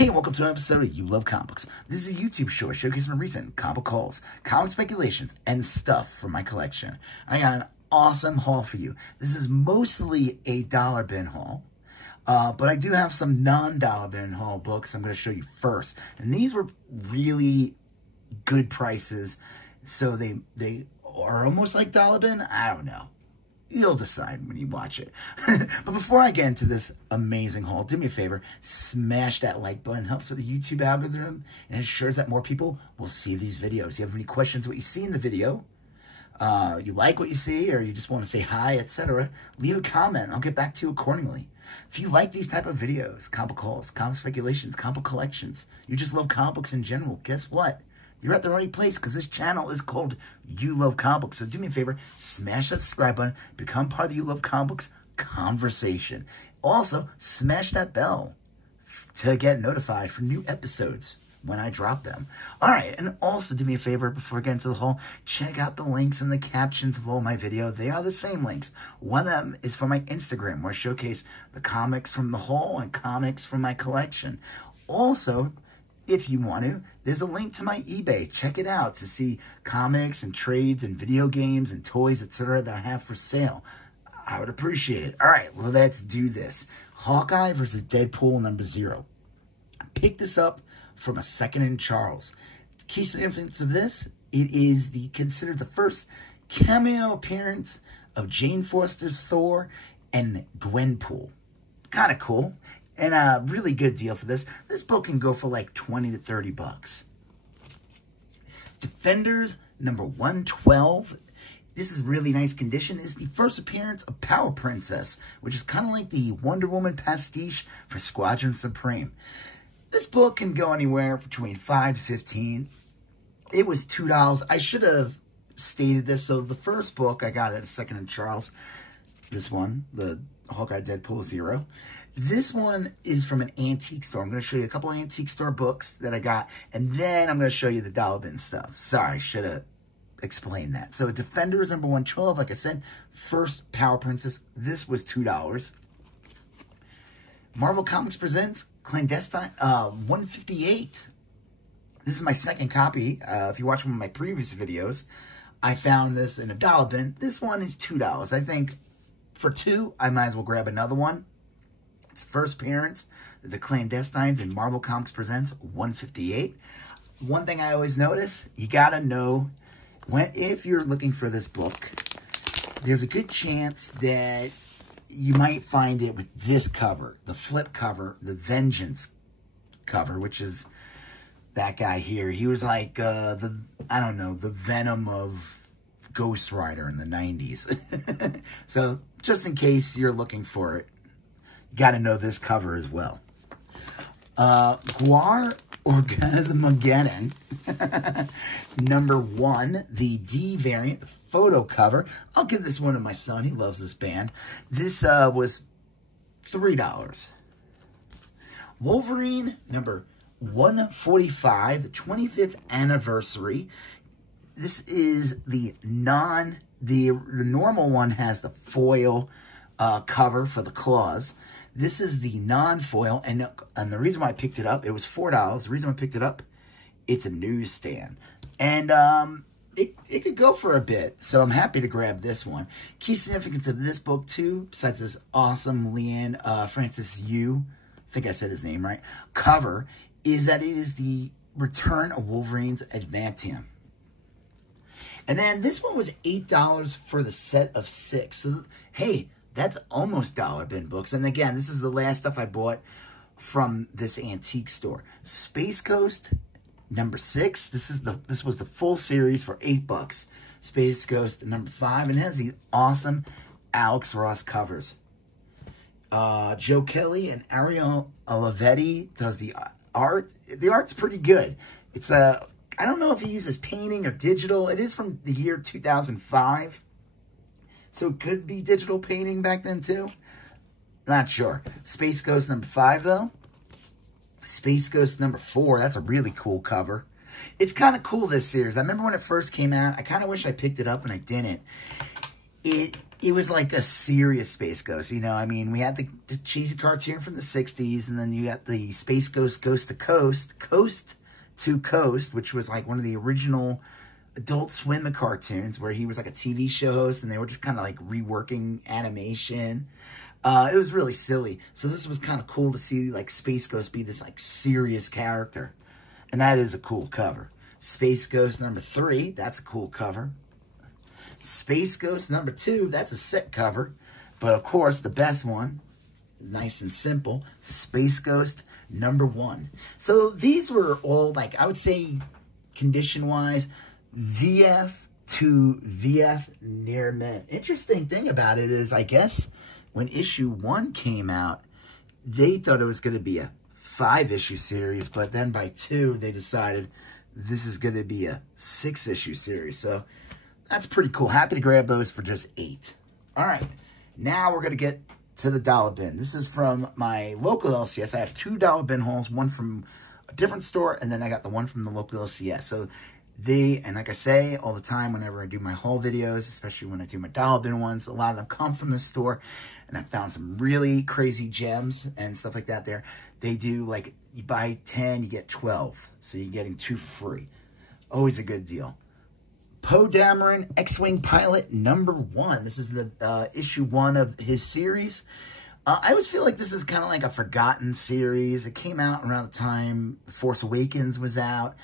Hey, welcome to an episode of You Love Comics. This is a YouTube show I showcase my recent comic hauls, comic speculations, and stuff from my collection. I got an awesome haul for you. This is mostly a dollar bin haul, but I do have some non-dollar bin haul books I'm going to show you first. And these were really good prices, so they are almost like dollar bin. I don't know. You'll decide when you watch it. But before I get into this amazing haul, do me a favor, smash that like button. It helps with the YouTube algorithm and ensures that more people will see these videos. You have any questions what you see in the video, you like what you see, or you just want to say hi, etc., leave a comment. I'll get back to you accordingly. If you like these type of videos, comic hauls, comic speculations, comic collections, you just love comic books in general, guess what? You're at the right place because this channel is called You Love Comics. So do me a favor, smash that subscribe button, become part of the You Love Comics conversation. Also, smash that bell to get notified for new episodes when I drop them. All right, and also do me a favor before I get into the haul, check out the links in the captions of all my videos. They are the same links. One of them is for my Instagram, where I showcase the comics from the haul and comics from my collection. Also, if you want to, there's a link to my eBay. Check it out to see comics and trades and video games and toys, etc. that I have for sale. I would appreciate it. All right, well, let's do this. Hawkeye versus Deadpool #0. I picked this up from a second-hand Charles. Key significance of this, it is considered the first cameo appearance of Jane Foster's Thor and Gwenpool. Kind of cool. And a really good deal for this. This book can go for like 20 to 30 bucks. Defenders #112. This is really nice condition. It's the first appearance of Power Princess, which is kind of like the Wonder Woman pastiche for Squadron Supreme. This book can go anywhere between 5 to 15. It was $2. I should have stated this. So the first book I got at a second-hand Charles, this one, the Hawkeye Deadpool 0. This one is from an antique store. I'm going to show you a couple of antique store books that I got, and then I'm going to show you the dollar bin stuff. Sorry, should have explained that. So Defenders #112, like I said, first Power Princess. This was $2. Marvel Comics presents Clandestine $158. This is my second copy. If you watch one of my previous videos, I found this in a dollar bin. This one is $2. I think for $2, I might as well grab another one. It's first appearance, The Clandestines in Marvel Comics Presents $158. One thing I always notice, you gotta know, if you're looking for this book, there's a good chance that you might find it with this cover, the flip cover, the Vengeance cover, which is that guy here. He was like, the Venom of Ghost Rider in the 90s. So just in case you're looking for it, got to know this cover as well. Guar Orgasmageddon #1, the D variant, the photo cover. I'll give this one to my son. He loves this band. This was $3. Wolverine #145, the 25th anniversary. This is the normal one has the foil cover for the claws. This is the non-foil, and the reason why I picked it up, it was $4. The reason why I picked it up, it's a newsstand. And it could go for a bit, so I'm happy to grab this one. Key significance of this book, too, besides this awesome Leanne Francis Yu, I think I said his name right, cover, is that it is the return of Wolverine's adamantium. And then this one was $8 for the set of 6. So, hey, that's almost dollar bin books. And again, this is the last stuff I bought from this antique store. Space Ghost #6. This was the full series for $8. Space Ghost #5, and it has these awesome Alex Ross covers. Joe Kelly and Ariel Olivetti does the art. The art's pretty good. It's I don't know if he uses painting or digital. It is from the year 2005. So it could be digital painting back then too. Not sure. Space Ghost #5 though. Space Ghost #4. That's a really cool cover. It's kind of cool, this series. I remember when it first came out. I kind of wish I picked it up and I didn't. It it was like a serious Space Ghost, you know. I mean, we had the cheesy cartoon from the 60s, and then you got the Space Ghost Coast to Coast, Coast to Coast, which was like one of the original Adult Swim cartoons, where he was like a TV show host, and they were just kind of like reworking animation. It was really silly. So this was kind of cool to see like Space Ghost be this like serious character. And that is a cool cover. Space Ghost number 3, that's a cool cover. Space Ghost number 2, that's a sick cover. But of course, the best one, nice and simple, Space Ghost number 1. So these were all, like, I would say, condition-wise, VF to VF near mint. Interesting thing about it is, I guess, when issue 1 came out, they thought it was going to be a 5-issue series, but then by 2, they decided this is going to be a 6-issue series. So that's pretty cool. Happy to grab those for just $8. All right, now we're going to get to the dollar bin. This is from my local LCS. I have 2 dollar bin hauls, one from a different store, and then I got the one from the local LCS. So and like I say all the time whenever I do my haul videos, especially when I do my dollar bin ones, a lot of them come from the store, and I found some really crazy gems and stuff like that there. They do, like, you buy 10, you get 12, so you're getting 2 for free. Always a good deal. Poe Dameron X-Wing Pilot number 1. This is the issue 1 of his series. I always feel like this is kind of like a forgotten series. It came out around the time The Force Awakens was out.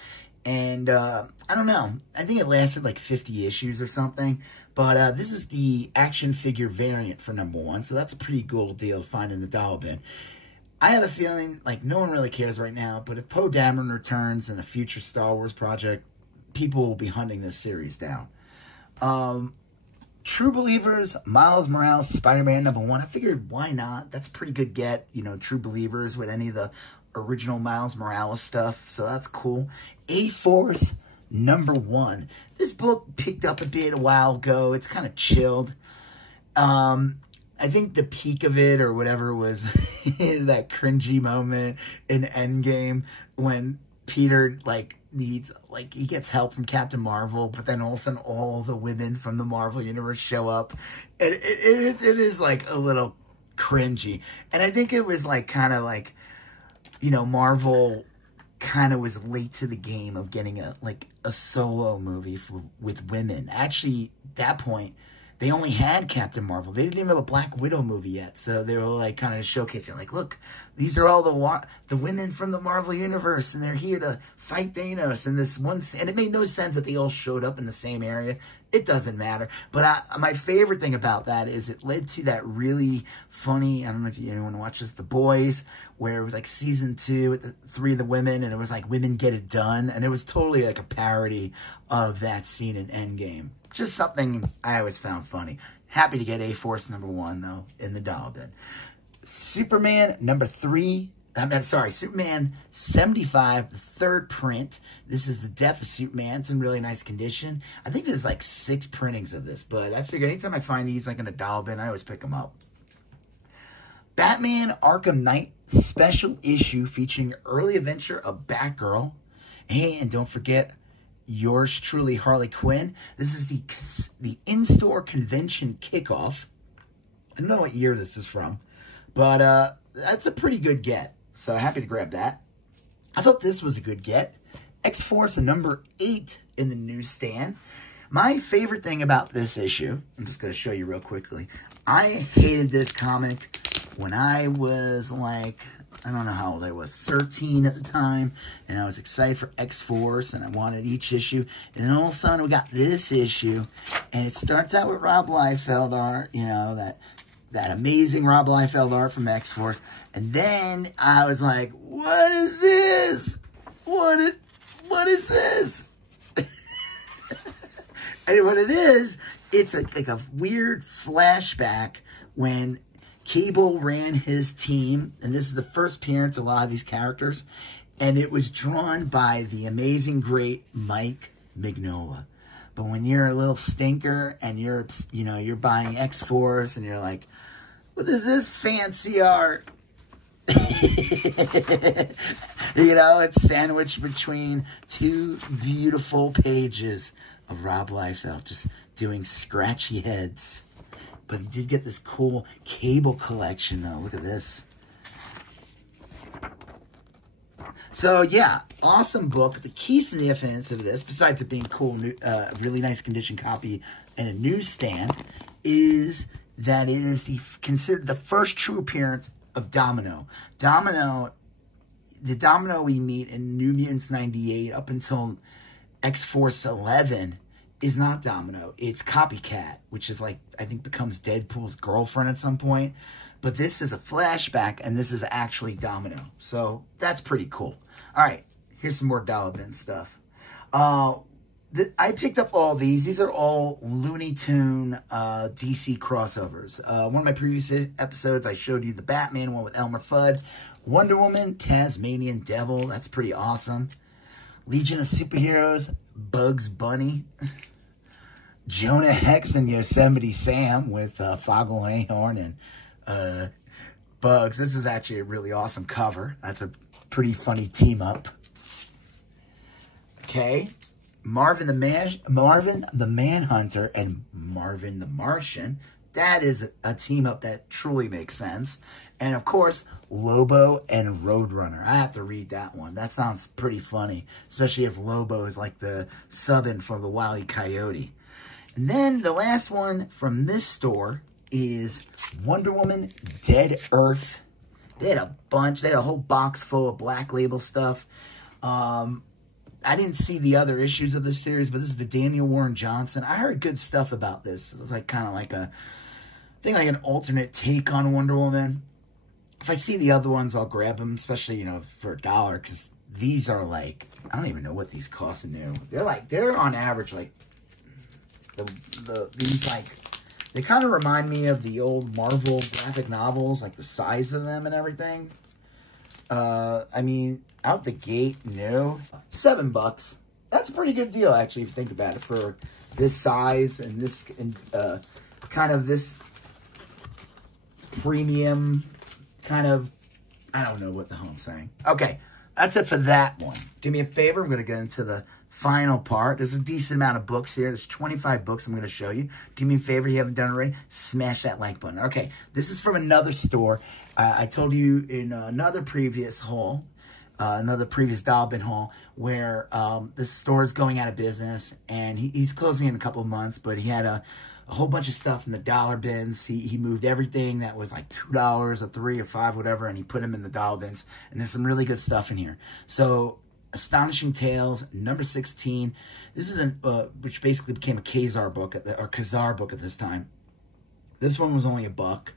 And I don't know. I think it lasted like 50 issues or something. But this is the action figure variant for number 1. So that's a pretty cool deal to find in the dollar bin. I have a feeling like no one really cares right now. But if Poe Dameron returns in a future Star Wars project, people will be hunting this series down. True Believers, Miles Morales, Spider-Man number 1. I figured, why not? That's a pretty good get, you know, True Believers with any of the original Miles Morales stuff. So that's cool. A-Force number 1. This book picked up a bit a while ago. It's kind of chilled. I think the peak of it or whatever was that cringy moment in Endgame when Peter, like, he gets help from Captain Marvel, but then all of a sudden all the women from the Marvel Universe show up. And it is, like, a little cringy. And I think it was, like, kind of, like, you know, Marvel kind of was late to the game of getting a solo movie with women. Actually, at that point, they only had Captain Marvel. They didn't even have a Black Widow movie yet. So they were like kind of showcasing, like, look, these are all the women from the Marvel Universe, and they're here to fight Thanos. And this one, and it made no sense that they all showed up in the same area. It doesn't matter. But my favorite thing about that is it led to that really funny, I don't know if anyone watches The Boys, where it was like season 2 with the 3 of the women, and it was like Women Get It Done. And it was totally like a parody of that scene in Endgame. Just something I always found funny. Happy to get A-Force number 1, though, in the dollar bin. Superman number 3. Superman 75, the 3rd print. This is the death of Superman. It's in really nice condition. I think there's like 6 printings of this, but I figure anytime I find these like in a dollar bin, I always pick them up. Batman Arkham Knight special issue featuring early adventure of Batgirl. Hey, and don't forget yours truly, Harley Quinn. This is the in-store convention kickoff. I don't know what year this is from, but that's a pretty good get. So happy to grab that. I thought this was a good get. X-Force number 8 in the newsstand. My favorite thing about this issue, I'm just going to show you real quickly. I hated this comic when I was like, I don't know how old I was, 13 at the time, and I was excited for X-Force, and I wanted each issue, and then all of a sudden we got this issue, and it starts out with Rob Liefeld art, you know, that amazing Rob Liefeld art from X-Force, and then I was like, what is this? What is this? And what it is, it's like a weird flashback when Cable ran his team, and this is the first appearance of a lot of these characters, and it was drawn by the amazing, great Mike Mignola. But when you're a little stinker and you're buying X-Force and you're like, what is this fancy art? You know, it's sandwiched between 2 beautiful pages of Rob Liefeld just doing scratchy heads. But he did get this cool cable collection, though. Look at this. So, yeah, awesome book. The key significance of this, besides it being cool, really nice condition copy and a newsstand, is that it is considered the first true appearance of Domino. The Domino we meet in New Mutants 98 up until X-Force 11 is not Domino. It's Copycat, which is like, I think becomes Deadpool's girlfriend at some point. But this is a flashback, and this is actually Domino. So that's pretty cool. All right, here's some more dollar bin stuff. I picked up all these. These are all Looney Tune DC crossovers. One of my previous episodes, I showed you the Batman one with Elmer Fudd. Wonder Woman, Tasmanian Devil. That's pretty awesome. Legion of Superheroes, Bugs Bunny. Jonah Hex and Yosemite Sam with Foggle and Ahorn and Bugs. This is actually a really awesome cover. That's a pretty funny team up. Okay. Marvin the Manhunter and Marvin the Martian. That is a team up that truly makes sense. And of course, Lobo and Roadrunner. I have to read that one. That sounds pretty funny, especially if Lobo is like the sub-in from the Wile E. Coyote. And then the last one from this store is Wonder Woman Dead Earth. They had a bunch. They had a whole box full of Black Label stuff. I didn't see the other issues of this series, but this is the Daniel Warren Johnson. I heard good stuff about this. It was like kind of like I think like an alternate take on Wonder Woman. If I see the other ones, I'll grab them, especially, you know, for $1, because these are like, I don't even know what these cost new. They're on average like these like, they kind of remind me of the old Marvel graphic novels, like the size of them and everything. I mean, out the gate, no. $7. That's a pretty good deal, actually, if you think about it, for this size and this, kind of this premium kind of, I don't know what the hell I'm saying. Okay, that's it for that one. Do me a favor, I'm going to get into the final part. There's a decent amount of books here. There's 25 books I'm going to show you. Do me a favor, if you haven't done it already, smash that like button. Okay, this is from another store. I told you in another previous haul, another previous dollar bin haul, where this store is going out of business, and he's closing in a couple of months, but he had a whole bunch of stuff in the dollar bins. He moved everything that was like $2 or $3 or $5, whatever, and he put them in the dollar bins, and there's some really good stuff in here. So, Astonishing Tales, number 16. This is which basically became a Ka-Zar book, or Ka-Zar book at this time. This one was only $1.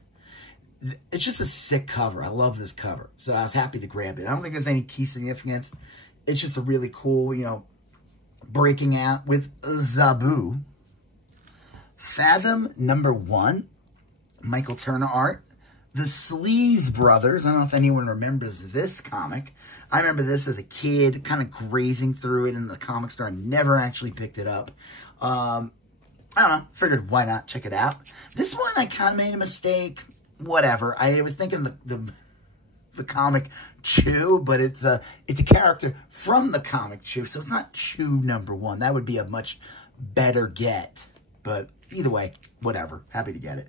It's just a sick cover. I love this cover. So I was happy to grab it. I don't think there's any key significance. It's just a really cool, you know, breaking out with Zabu. Fathom number 1. Michael Turner art. The Sleaze Brothers. I don't know if anyone remembers this comic. I remember this as a kid, kind of grazing through it in the comic store. I never actually picked it up. I don't know. Figured, why not check it out? This one, I kind of made a mistake. Whatever. I was thinking the comic Chew, but it's a character from the comic Chew, so it's not Chew number 1. That would be a much better get. But either way, whatever. Happy to get it.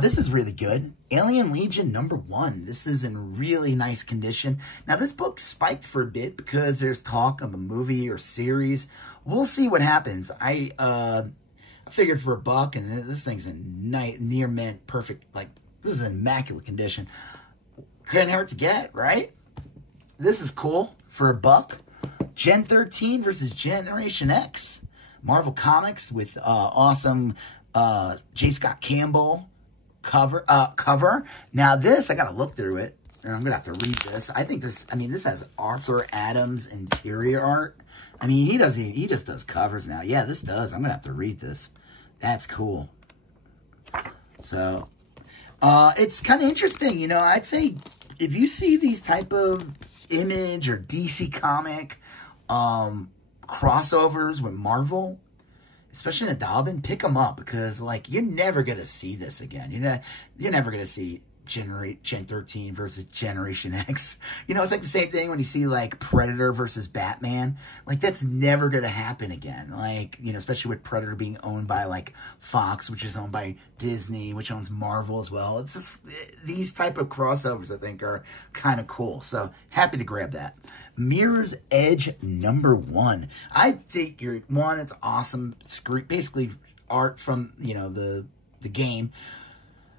This is really good. Alien Legion number 1. This is in really nice condition. Now, this book spiked for a bit because there's talk of a movie or series. We'll see what happens. I figured for $1, and this thing's in near mint, perfect, like, this is in immaculate condition. Couldn't hurt to get, right? This is cool for $1. Gen 13 versus Generation X. Marvel Comics with awesome J. Scott Campbell cover. Now this, I gotta look through it, and I'm gonna have to read this. I think this, I mean, this has Arthur Adams interior art. I mean, he just does covers now. Yeah, this does. I'm gonna have to read this. That's cool. So, it's kind of interesting, you know. I'd say if you see these type of Image or DC comic crossovers with Marvel, especially in a dollar bin, pick them up, because like you're never gonna see this again. You're never gonna see Gen 13 versus Generation X. You know, it's like the same thing when you see like Predator versus Batman. Like, that's never going to happen again. Like, you know, especially with Predator being owned by like Fox, which is owned by Disney, which owns Marvel as well. It's just, these type of crossovers, I think, are kind of cool. So happy to grab that. Mirror's Edge #1. I think it's awesome. Basically art from, you know, the game.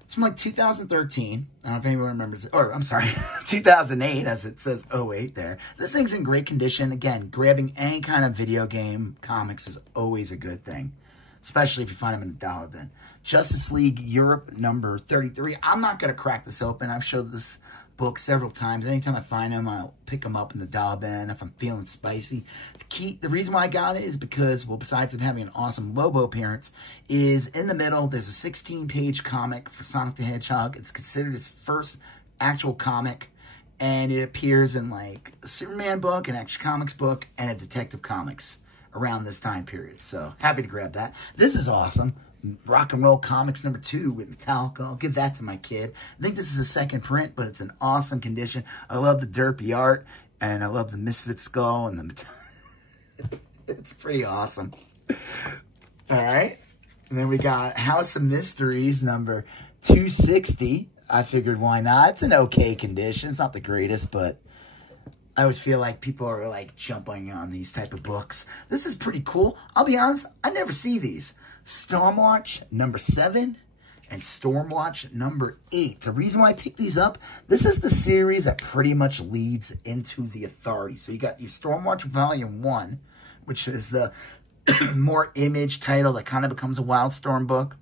It's from like 2013. I don't know if anyone remembers it. Or, I'm sorry, 2008, as it says 08 there. This thing's in great condition. Again, grabbing any kind of video game comics is always a good thing, especially if you find them in a dollar bin. Justice League Europe #33. I'm not going to crack this open. I've showed this book several times. Anytime I find them, I'll pick them up in the dollar bin if I'm feeling spicy. The reason why I got it is because, well, besides it having an awesome Lobo appearance, is in the middle, there's a 16-page comic for Sonic the Hedgehog. It's considered his first actual comic, and it appears in like a Superman book, an Action Comics book, and a Detective Comics around this time period. So happy to grab that. This is awesome. Rock and Roll Comics #2 with Metallica. I'll give that to my kid. I think this is a second print, but it's an awesome condition. I love the derpy art, and I love the Misfit skull, and the it's pretty awesome. All right. And then we got House of Mysteries #260. I figured, why not? It's an okay condition. It's not the greatest, but I always feel like people are like jumping on these type of books. This is pretty cool. I'll be honest, I never see these. Stormwatch #7 and Stormwatch #8. The reason why I picked these up, this is the series that pretty much leads into the Authority. So you got your Stormwatch Volume 1, which is the more Image title that kind of becomes a Wildstorm book.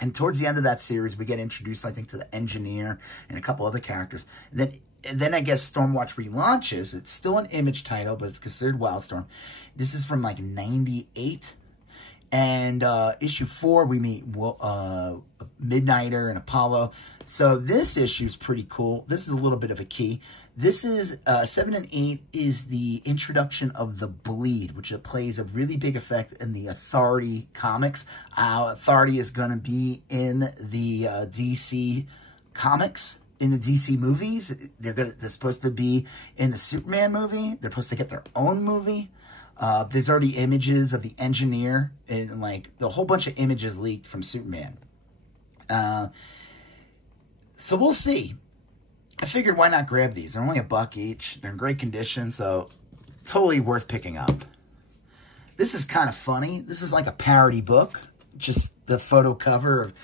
And towards the end of that series, we get introduced, I think, to the Engineer and a couple other characters. And then I guess Stormwatch relaunches. It's still an Image title, but it's considered Wildstorm. This is from like 98. And issue 4, we meet Midnighter and Apollo. So this issue is pretty cool. This is a little bit of a key. This is 7 and 8 is the introduction of the Bleed, which plays a really big effect in the Authority comics. Authority is going to be in the DC comics, in the DC movies. They're supposed to be in the Superman movie. They're supposed to get their own movie. There's already images of the Engineer and like a whole bunch of images leaked from Superman. So we'll see. I figured, why not grab these? They're only $1 each. They're in great condition, so totally worth picking up. This is kind of funny. This is like a parody book. Just the photo cover of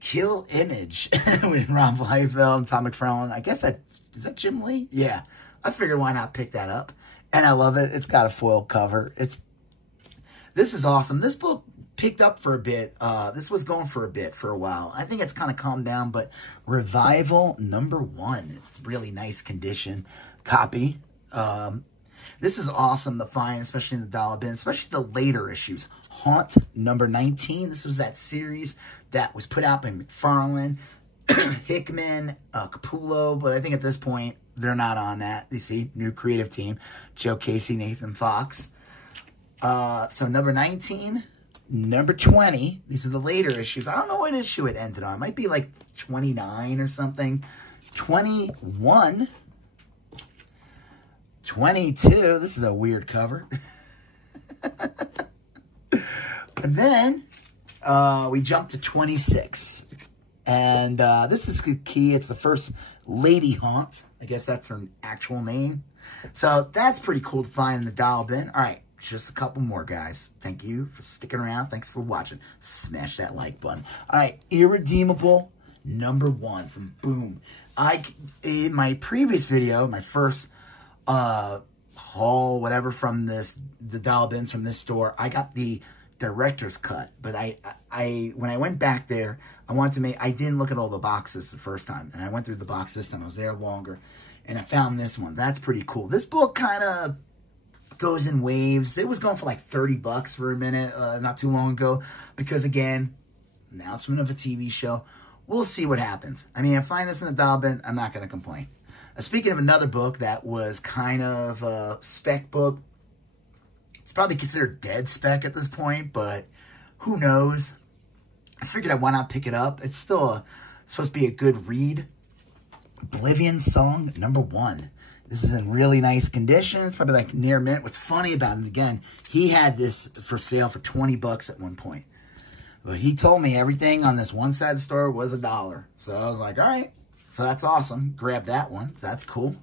Kill Image with Ron Liefeld and Tom McFarlane. I guess is that Jim Lee? Yeah. I figured, why not pick that up? And I love it. It's got a foil cover. This is awesome. This book picked up for a bit. This was going for a bit for a while. I think it's kind of calmed down, but Revival #1. It's really nice condition copy. This is awesome to find, especially in the dollar bin, especially the later issues. Haunt #19. This was that series that was put out by McFarlane, Hickman, Capullo, but I think at this point, they're not on that. You see, new creative team. Joe Casey, Nathan Fox. So #19, #20. These are the later issues. I don't know what issue it ended on. It might be like 29 or something. 21. 22. This is a weird cover. And then we jump to 26. And this is the key. It's the first Lady Haunt. I guess that's her actual name. So that's pretty cool to find in the dollar bin. All right, just a couple more, guys. Thank you for sticking around. Thanks for watching. Smash that like button. All right, Irredeemable #1 from Boom. In my previous video, my first haul, whatever, from the dollar bins from this store, I got the director's cut. But when I went back there, I didn't look at all the boxes the first time, and I went through the box this time. I was there longer, and I found this one. That's pretty cool. This book kind of goes in waves. It was going for like 30 bucks for a minute, not too long ago, because again, announcement of a TV show. We'll see what happens. I mean, I find this in the dollar bin, I'm not going to complain. Speaking of another book that was kind of a spec book, it's probably considered dead spec at this point, but who knows? I figured why not pick it up. It's still supposed to be a good read. Oblivion Song #1. This is in really nice condition. It's probably like near mint. What's funny about it, again, he had this for sale for 20 bucks at one point. But he told me everything on this one side of the store was $1. So I was like, all right. So that's awesome. Grab that one. That's cool.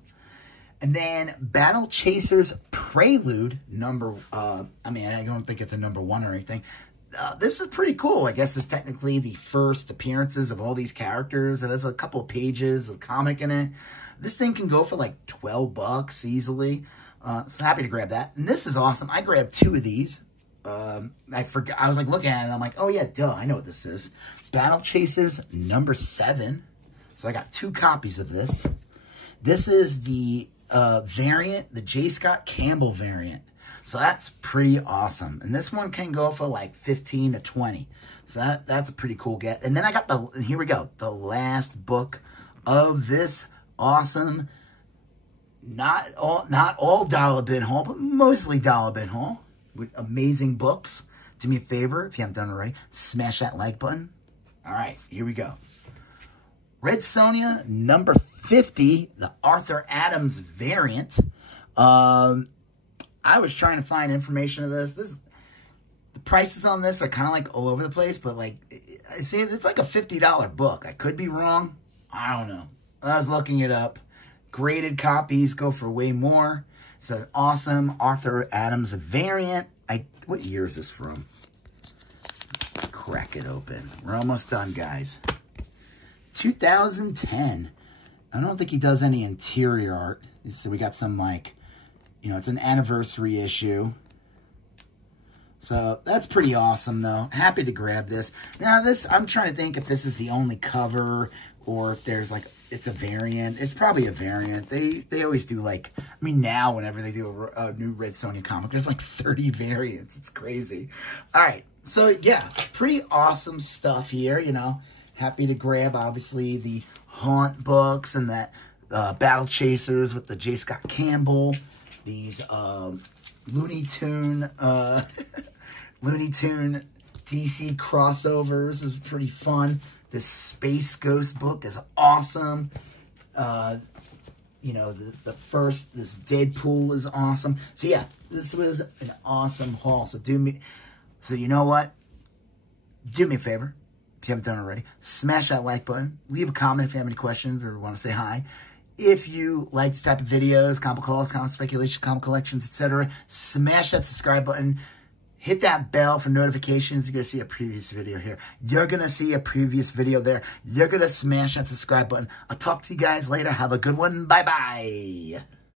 And then Battle Chasers Prelude I don't think it's a #1 or anything. This is pretty cool. I guess it's technically the first appearances of all these characters. It has a couple of pages of comic in it. This thing can go for like 12 bucks easily. So happy to grab that. And this is awesome. I grabbed 2 of these. I forgot. I was like looking at it and I'm like, oh yeah, duh, I know what this is. Battle Chasers #7. So I got 2 copies of this. This is the variant, the J. Scott Campbell variant. So that's pretty awesome. And this one can go for like 15 to 20. So that's a pretty cool get. And then I got here we go, the last book of this awesome, not all dollar bin haul, but mostly dollar bin haul with amazing books. Do me a favor, if you haven't done it already, smash that like button. All right, here we go. Red Sonja #50, the Arthur Adams variant. I was trying to find information of this. The prices on this are kind of like all over the place, but like, I see it's like a $50 book. I could be wrong. I don't know. I was looking it up. Graded copies go for way more. It's an awesome Arthur Adams variant. What year is this from? Let's crack it open. We're almost done, guys. 2010. I don't think he does any interior art. So we got some like, it's an anniversary issue. So that's pretty awesome though. Happy to grab this. Now this, I'm trying to think if this is the only cover or if there's like, it's a variant. It's probably a variant. They always do like, now whenever they do a new Red Sonja comic, there's like 30 variants. It's crazy. All right. So yeah, pretty awesome stuff here, Happy to grab, obviously, the Haunt books and that Battle Chasers with the J. Scott Campbell. These Looney Tune DC crossovers is pretty fun. This Space Ghost book is awesome. The first, this Deadpool is awesome. So yeah, this was an awesome haul. So you know what? Do me a favor. If you haven't done it already, smash that like button. Leave a comment if you have any questions or want to say hi. If you like this type of videos, comic calls, comic speculation, comic collections, etc., smash that subscribe button. Hit that bell for notifications. You're going to see a previous video here. You're going to see a previous video there. You're going to smash that subscribe button. I'll talk to you guys later. Have a good one. Bye-bye.